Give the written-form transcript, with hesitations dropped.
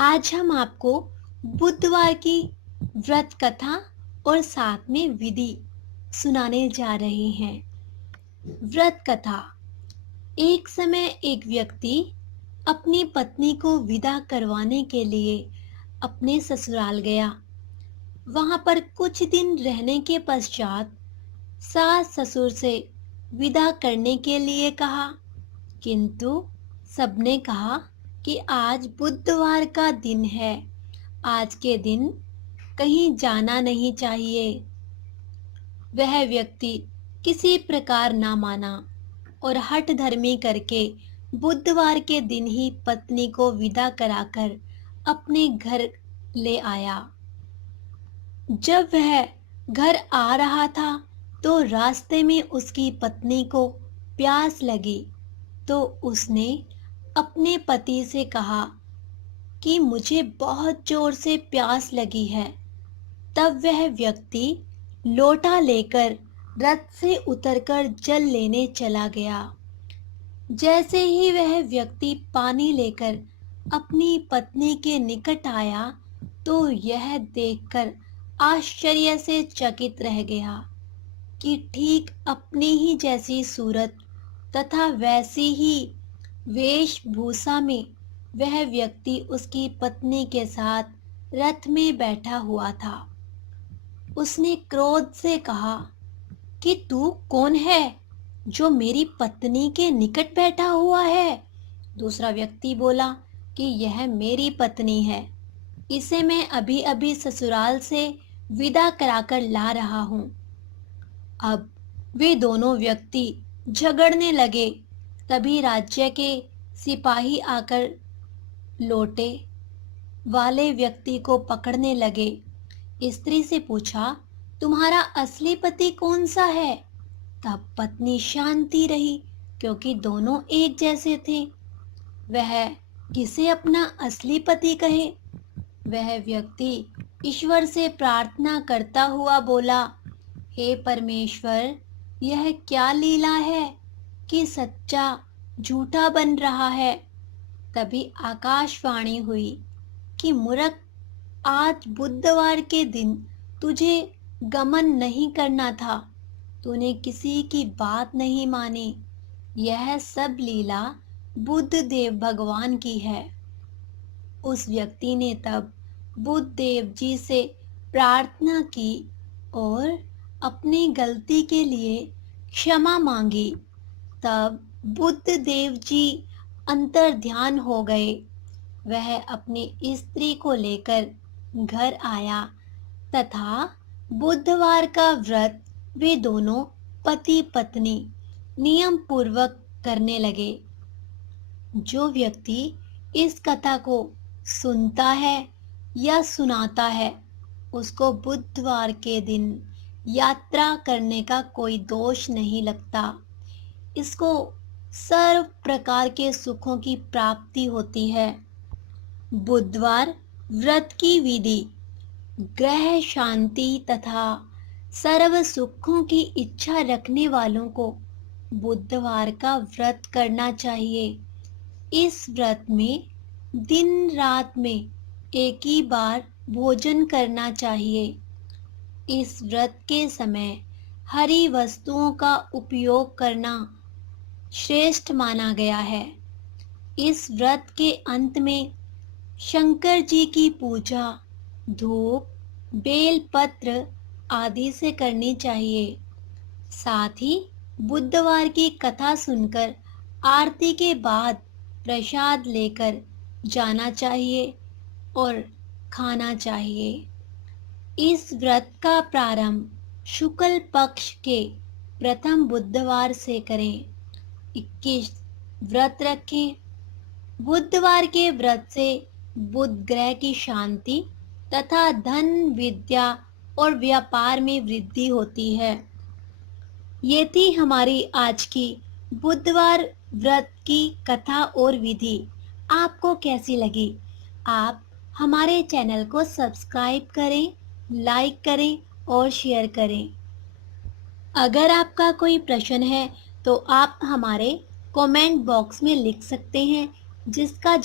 आज हम आपको बुधवार की व्रत कथा और साथ में विधि सुनाने जा रहे हैं। व्रत कथा। एक समय एक व्यक्ति अपनी पत्नी को विदा करवाने के लिए अपने ससुराल गया। वहां पर कुछ दिन रहने के पश्चात सास ससुर से विदा करने के लिए कहा, किंतु सबने कहा कि आज बुधवार का दिन है, आज के दिन कहीं जाना नहीं चाहिए। वह व्यक्ति किसी प्रकार ना माना और हठ धर्मी करके बुधवार के दिन ही पत्नी को विदा कराकर अपने घर ले आया। जब वह घर आ रहा था तो रास्ते में उसकी पत्नी को प्यास लगी, तो उसने अपने पति से कहा कि मुझे बहुत जोर से प्यास लगी है। तब वह व्यक्ति लोटा लेकर रथ से उतरकर जल लेने चला गया। जैसे ही वह व्यक्ति पानी लेकर अपनी पत्नी के निकट आया तो यह देखकर आश्चर्य से चकित रह गया कि ठीक अपनी ही जैसी सूरत तथा वैसी ही वेशभूषा में वह व्यक्ति उसकी पत्नी के साथ रथ में बैठा हुआ था। उसने क्रोध से कहा कि तू कौन है जो मेरी पत्नी के निकट बैठा हुआ है? दूसरा व्यक्ति बोला कि यह मेरी पत्नी है, इसे मैं अभी अभी ससुराल से विदा कराकर ला रहा हूँ। अब वे दोनों व्यक्ति झगड़ने लगे। तभी राज्य के सिपाही आकर लोटे वाले व्यक्ति को पकड़ने लगे। स्त्री से पूछा, तुम्हारा असली पति कौन सा है? तब पत्नी शांति रही, क्योंकि दोनों एक जैसे थे। वह किसे अपना असली पति कहे? वह व्यक्ति ईश्वर से प्रार्थना करता हुआ बोला, हे परमेश्वर, यह क्या लीला है कि सच्चा झूठा बन रहा है। तभी आकाशवाणी हुई कि मूर्ख, आज बुधवार के दिन तुझे गमन नहीं करना था, तूने किसी की बात नहीं मानी। यह सब लीला बुद्ध देव भगवान की है। उस व्यक्ति ने तब बुद्ध देव जी से प्रार्थना की और अपनी गलती के लिए क्षमा मांगी। तब बुद्ध देव जी अंतर ध्यान हो गए। वह अपनी स्त्री को लेकर घर आया तथा बुधवार का व्रत वे दोनों पति पत्नी नियम पूर्वक करने लगे। जो व्यक्ति इस कथा को सुनता है या सुनाता है, उसको बुधवार के दिन यात्रा करने का कोई दोष नहीं लगता। इसको सर्व प्रकार के सुखों की प्राप्ति होती है। बुधवार व्रत की विधि। ग्रह शांति तथा सर्व सुखों की इच्छा रखने वालों को बुधवार का व्रत करना चाहिए। इस व्रत में दिन रात में एक ही बार भोजन करना चाहिए। इस व्रत के समय हरी वस्तुओं का उपयोग करना श्रेष्ठ माना गया है। इस व्रत के अंत में शंकर जी की पूजा धूप, बेलपत्र आदि से करनी चाहिए। साथ ही बुधवार की कथा सुनकर आरती के बाद प्रसाद लेकर जाना चाहिए और खाना चाहिए। इस व्रत का प्रारंभ शुक्ल पक्ष के प्रथम बुधवार से करें। 21 व्रत रखें। बुधवार के व्रत से बुध ग्रह की शांति तथा धन, विद्या और व्यापार में वृद्धि होती है। ये थी हमारी आज की बुधवार व्रत की कथा और विधि। आपको कैसी लगी? आप हमारे चैनल को सब्सक्राइब करें, लाइक करें और शेयर करें। अगर आपका कोई प्रश्न है तो आप हमारे कमेंट बॉक्स में लिख सकते हैं, जिसका